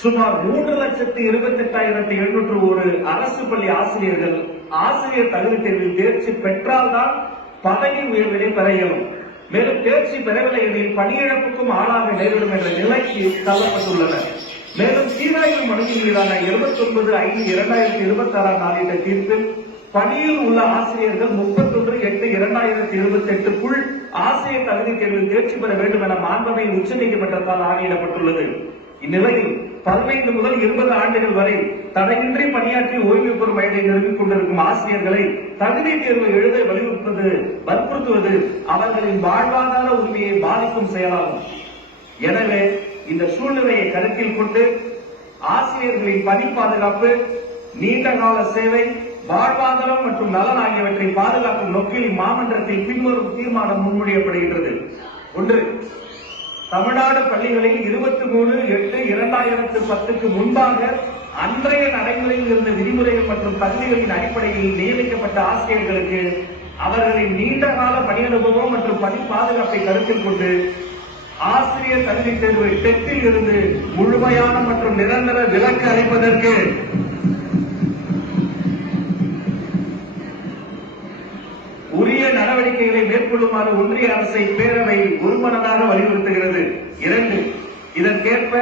சுமார் 3,28,701 அரசு பள்ளி ஆசிரியர்கள் ஆசிரியர் தகுதி தேர்வில் தேர்ச்சி பெற்றால்தான் பதவி உயர்வினை பெற இயலும். மேலும் தேர்ச்சி பெறவில்லை எனில் பணியிழப்புக்கும் ஆளாக நேரிடும் என்ற நிலைக்கு தள்ளப்பட்டுள்ளனர். மேலும் சீராய்வு மனுவின் மீதான 29/5/2026 நாளிட்ட தீர்ப்பில் பணியில் உள்ள ஆசிரியர்கள் 31/8/2028க்குள் ஆசிரியர் தகுதி தேர்வில் தேர்ச்சி பெற வேண்டும் என மாண்புமிகு உச்சநீதிமன்றத்தால் ஆணையிடப்பட்டுள்ளது. இந்நிலையில் 15 முதல் 20 ஆண்டுகள் வரை தடையின்றி பணியாற்றி ஓய்வு பெறும் வயதை நெருங்கிக் கொண்டிருக்கும் ஆசிரியர்களை தகுதி தேர்வு எழுத வற்புறுத்துவது அவர்களின் வாழ்வாதார உரிமையை பாதிக்கும் செயலாகும். எனவே இந்த சூழ்நிலையை கருத்தில் கொண்டு ஆசிரியர்களின் பணி பாதுகாப்பு, நீண்டகால சேவை, வாழ்வாதாரம் மற்றும் நலன் ஆகியவற்றை பாதுகாக்கும் நோக்கில் இம்மாமன்றத்தில் பின்வரும் தீர்மானம் முன்மொழியப்படுகின்றது. 1. தமிழ்நாடு பள்ளிகளில் 23/8/2010க்கு முன்பாக அன்றைய நடைமுறையில் இருந்த விதிமுறைகள் மற்றும் தகுதிகளின் அடிப்படையில் நியமிக்கப்பட்ட ஆசிரியர்களுக்கு அவர்களின் நீண்டகால பணி அனுபவம் மற்றும் பணி பாதுகாப்பை கருத்தில் கொண்டு ஆசிரியர் தகுதி தேர்வு டெட்டில் இருந்து முழுமையான மற்றும் நிரந்தர விலக்கு அளிப்பதற்கு உரிய நடவடிக்கைகளை மேற்கொள்ளுமாறு ஒன்றிய அரசை பேரவை ஒருமனதாக வலியுறுத்துகிறது. 2. இதற்கேற்ப